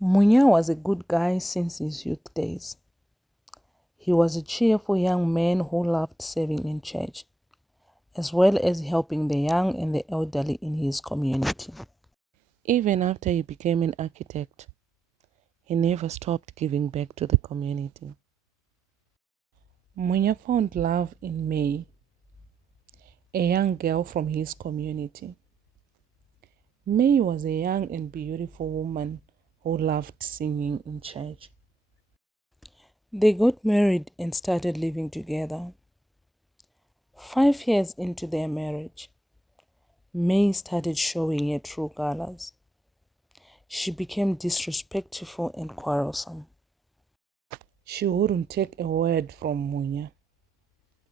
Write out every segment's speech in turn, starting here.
Munya was a good guy since his youth days. He was a cheerful young man who loved serving in church, as well as helping the young and the elderly in his community. Even after he became an architect, he never stopped giving back to the community. Munya found love in May, a young girl from his community. May was a young and beautiful woman who loved singing in church. They got married and started living together. 5 years into their marriage, May started showing her true colors. She became disrespectful and quarrelsome. She wouldn't take a word from Munya.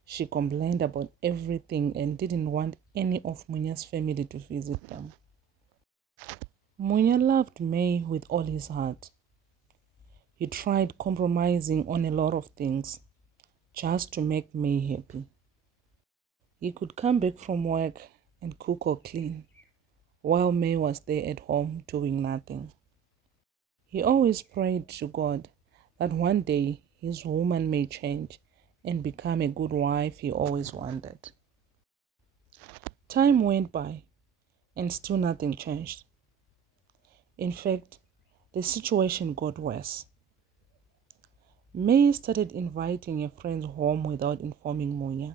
She complained about everything and didn't want any of Munya's family to visit them. Munya loved May with all his heart. He tried compromising on a lot of things just to make May happy. He could come back from work and cook or clean, while May was there at home doing nothing. He always prayed to God that one day his woman may change and become a good wife he always wanted. Time went by and still nothing changed. In fact, the situation got worse. May started inviting her friends home without informing Munya,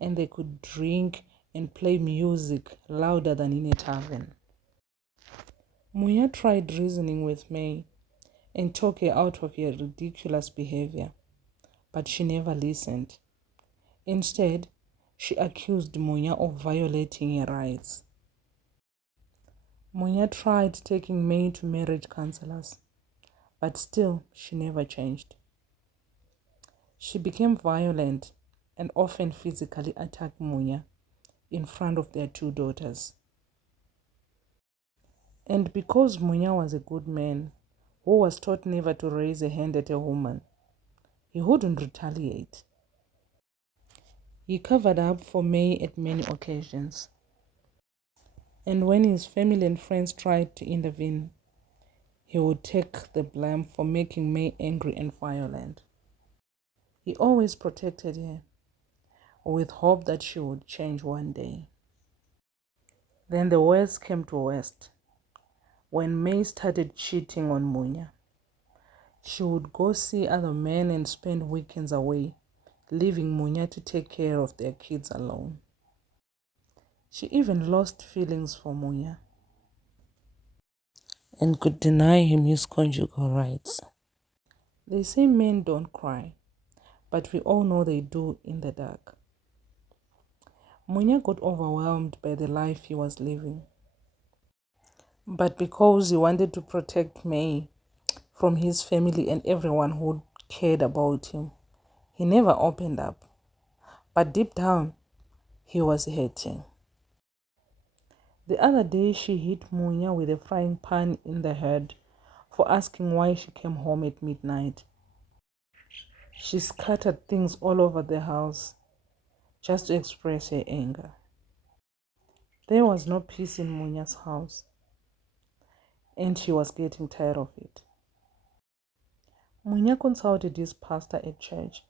and they could drink and play music louder than in a tavern. Munya tried reasoning with May and talk her out of her ridiculous behavior, but she never listened. Instead, she accused Munya of violating her rights. Munya tried taking May to marriage counselors, but still she never changed. She became violent and often physically attacked Munya in front of their 2 daughters. And because Munya was a good man who was taught never to raise a hand at a woman, he wouldn't retaliate. He covered up for May at many occasions. And when his family and friends tried to intervene, he would take the blame for making May angry and violent. He always protected her, with hope that she would change one day. Then the worst came to worst. When May started cheating on Munya, she would go see other men and spend weekends away, leaving Munya to take care of their kids alone. She even lost feelings for Munya and could deny him his conjugal rights. They say men don't cry, but we all know they do in the dark. Munya got overwhelmed by the life he was living. But because he wanted to protect May from his family and everyone who cared about him, he never opened up. But deep down, he was hurting. The other day, she hit Munya with a frying pan in the head for asking why she came home at midnight. She scattered things all over the house just to express her anger. There was no peace in Munya's house, and she was getting tired of it. Munya consulted his pastor at church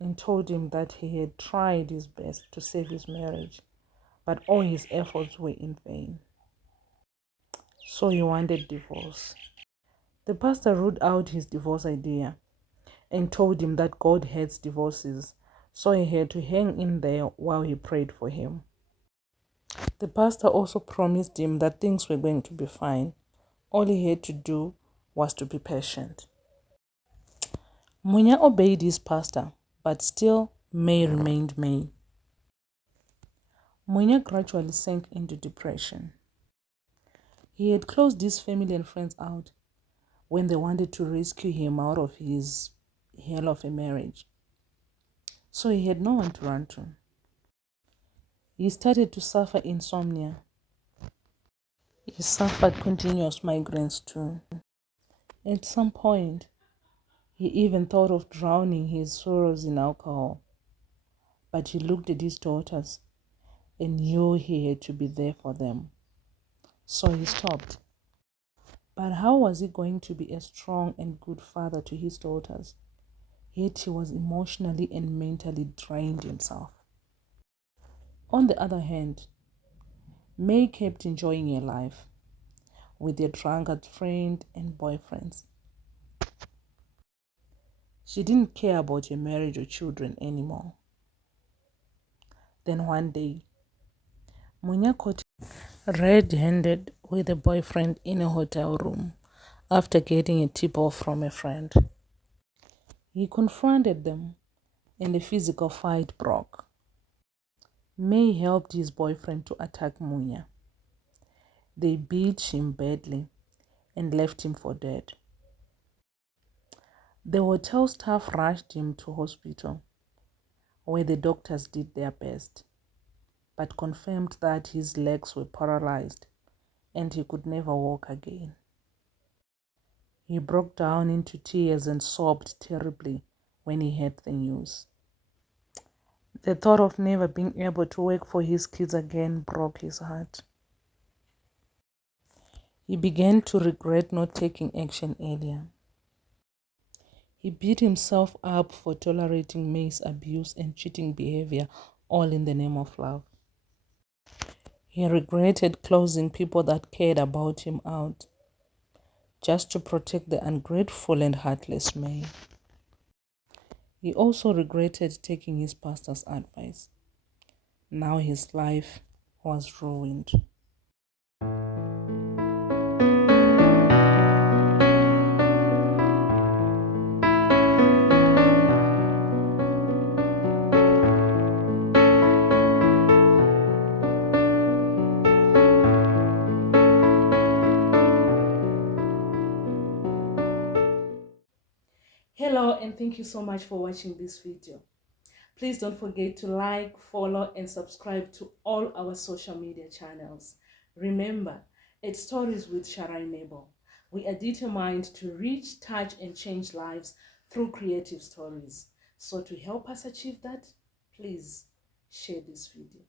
and told him that he had tried his best to save his marriage, but all his efforts were in vain. So he wanted divorce. The pastor ruled out his divorce idea and told him that God hates divorces, so he had to hang in there while he prayed for him. The pastor also promised him that things were going to be fine. All he had to do was to be patient. Munya obeyed his pastor, but still May remained May. Munya gradually sank into depression. He had closed his family and friends out when they wanted to rescue him out of his hell of a marriage. So he had no one to run to. He started to suffer insomnia. He suffered continuous migraines too. At some point, he even thought of drowning his sorrows in alcohol. But he looked at his daughters and knew he had to be there for them. So he stopped. But how was he going to be a strong and good father to his daughters? Yet he was emotionally and mentally drained himself. On the other hand, May kept enjoying her life with her drunkard friend and boyfriends. She didn't care about her marriage or children anymore. Then one day, Munya caught red-handed with a boyfriend in a hotel room after getting a tip-off from a friend. He confronted them and a physical fight broke. May helped his boyfriend to attack Munya. They beat him badly and left him for dead. The hotel staff rushed him to hospital where the doctors did their best, but confirmed that his legs were paralyzed and he could never walk again. He broke down into tears and sobbed terribly when he heard the news. The thought of never being able to work for his kids again broke his heart. He began to regret not taking action earlier. He beat himself up for tolerating May's abuse and cheating behavior, all in the name of love. He regretted closing people that cared about him out, just to protect the ungrateful and heartless May. He also regretted taking his pastor's advice. Now his life was ruined. Hello, and thank you so much for watching this video. Please don't forget to like, follow, and subscribe to all our social media channels. Remember, it's Stories with Sharai Mabel. We are determined to reach, touch, and change lives through creative stories. So to help us achieve that, please share this video.